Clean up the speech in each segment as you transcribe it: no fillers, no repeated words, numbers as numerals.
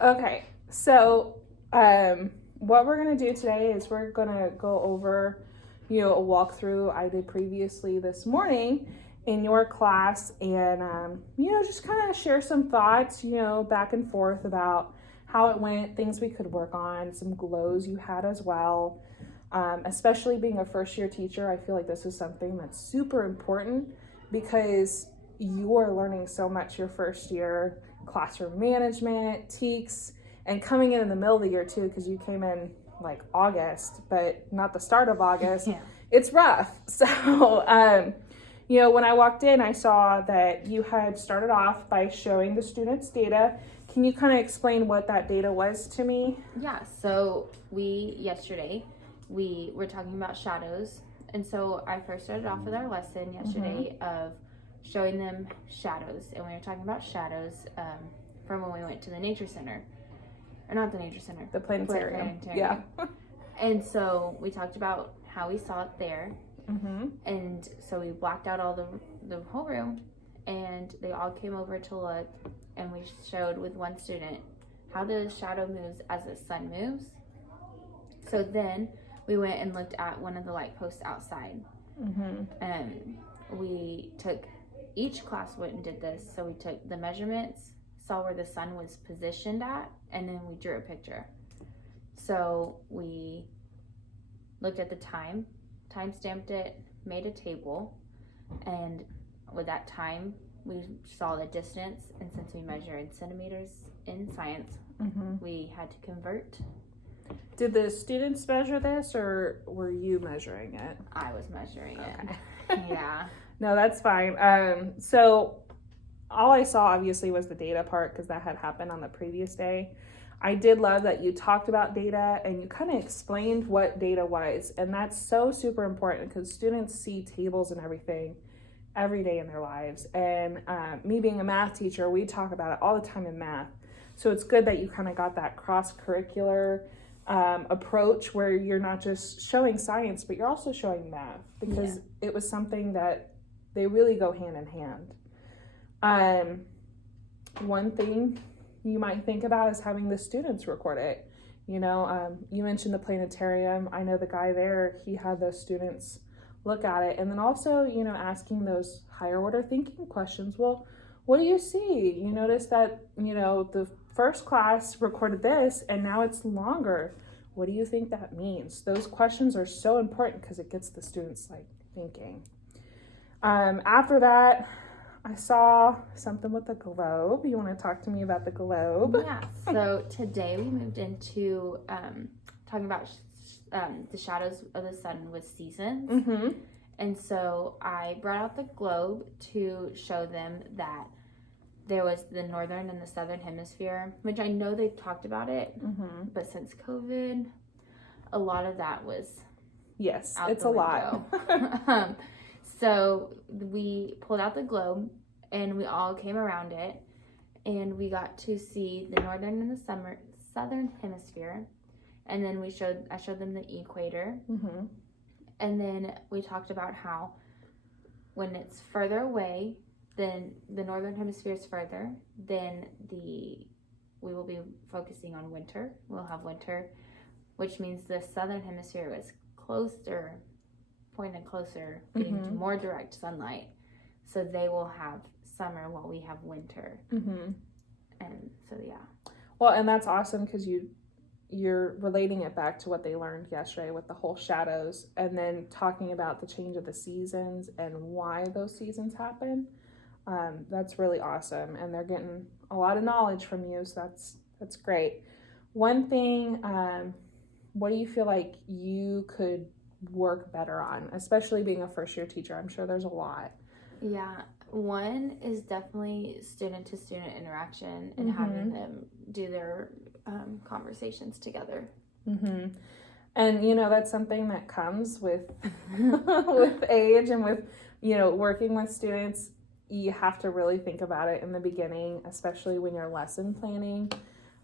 Okay, so what we're going to do today is we're going to go over, a walkthrough I did previously this morning in your class and, just kind of share some thoughts, back and forth about how it went, things we could work on, some glows you had as well. Especially being a first year teacher, I feel like this is something that's super important because you are learning so much your first year, classroom management, TEKS, and coming in the middle of the year too, because you came in like August, but not the start of August. Yeah. It's rough. So, when I walked in, I saw that you had started off by showing the students data. Can you kind of explain what that data was to me? Yeah, so yesterday, we were talking about shadows. And so I first started off with our lesson yesterday of showing them shadows. And we were talking about shadows from when we went to the nature center. Or not the nature center. The planetarium. Yeah. And so we talked about how we saw it there. And so we blacked out all the whole room. And they all came over to look. And we showed with one student how the shadow moves as the sun moves. So then we went and looked at one of the light posts outside. And each class went and did this. So we took the measurements, saw where the sun was positioned at, and then we drew a picture. So we looked at the time stamped it, made a table, and with that time, we saw the distance, and since we measure in centimeters in science, we had to convert. Did the students measure this, or were you measuring it? I was measuring it. Yeah. No, that's fine. So all I saw obviously was the data part because that had happened on the previous day. I did love that you talked about data and you kind of explained what data was. And that's so super important because students see tables and everything every day in their lives. And me being a math teacher, we talk about it all the time in math. So it's good that you kind of got that cross-curricular approach where you're not just showing science, but you're also showing math because it was something that they really go hand in hand. One thing you might think about is having the students record it. You mentioned the planetarium. I know the guy there, he had the students look at it. And then also, asking those higher order thinking questions. Well, what do you see? You notice that, the first class recorded this and now it's longer. What do you think that means? Those questions are so important because it gets the students thinking. After that, I saw something with the globe. You want to talk to me about the globe? Yeah, so today we moved into talking about the shadows of the sun with seasons. And so I brought out the globe to show them that there was the northern and the southern hemisphere, which I know they talked about it, but since COVID, a lot of that was it's a lot. So we pulled out the globe and we all came around it and we got to see the northern and the southern hemisphere. And then I showed them the equator. And then we talked about how when it's further away, then the northern hemisphere is further, then we will be focusing on winter. We'll have winter, which means the southern hemisphere is pointed closer, getting more direct sunlight. So they will have summer while we have winter. And so, yeah. Well, and that's awesome because you're relating it back to what they learned yesterday with the whole shadows and then talking about the change of the seasons and why those seasons happen. That's really awesome. And they're getting a lot of knowledge from you. So that's great. One thing, what do you feel like you could work better on, especially being a first year teacher? I'm sure there's a lot. Yeah. One is definitely student to student interaction and having them do their conversations together. And that's something that comes with with age and with working with students. You have to really think about it in the beginning, especially when you're lesson planning.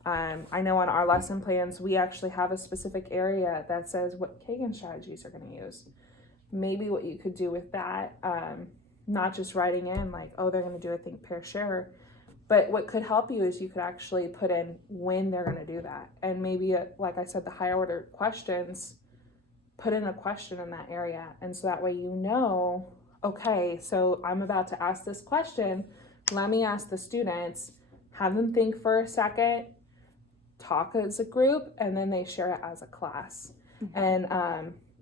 I know on our lesson plans we actually have a specific area that says what Kagan strategies are going to use. Maybe what you could do with that, not just writing in they're going to do a think, pair, share, But what could help you is you could actually put in when they're going to do that. And maybe, like I said, the higher order questions, put in a question in that area. And so that way you know, okay, so I'm about to ask this question. Let me ask the students, have them think for a second, talk as a group, and then they share it as a class. And,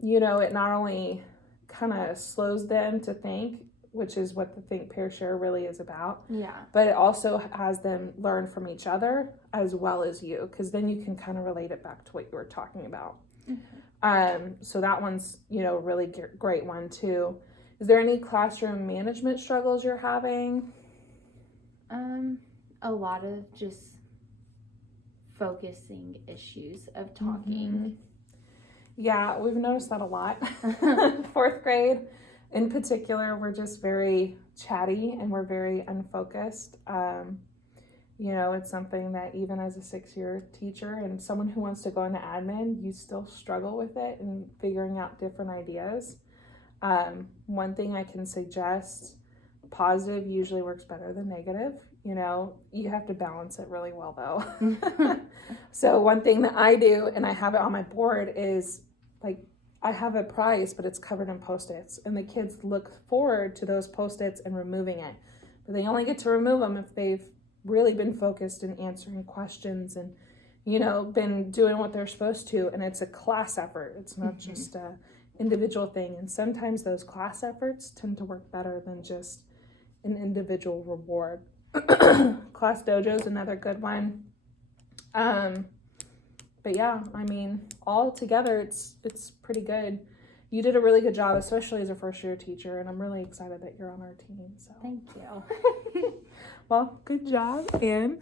it not only kind of slows them to think, which is what the Think, Pair, Share really is about. Yeah. But it also has them learn from each other as well as you, because then you can kind of relate it back to what you were talking about. So that one's, really great one too. Is there any classroom management struggles you're having? A lot of just focusing issues of talking. Yeah, we've noticed that a lot. 4th grade in particular, we're just very chatty and we're very unfocused. It's something that even as a 6-year teacher and someone who wants to go into admin, you still struggle with it and figuring out different ideas. One thing I can suggest, positive usually works better than negative. You have to balance it really well though. So one thing that I do, and I have it on my board, is like I have a prize, but it's covered in Post-its, and the kids look forward to those Post-its and removing it. But they only get to remove them if they've really been focused in answering questions and, been doing what they're supposed to. And it's a class effort. It's not just a individual thing. And sometimes those class efforts tend to work better than just an individual reward. Class Dojo is another good one. But yeah, all together, it's pretty good. You did a really good job, especially as a 1st-year teacher, and I'm really excited that you're on our team. So Thank you. Well, good job, and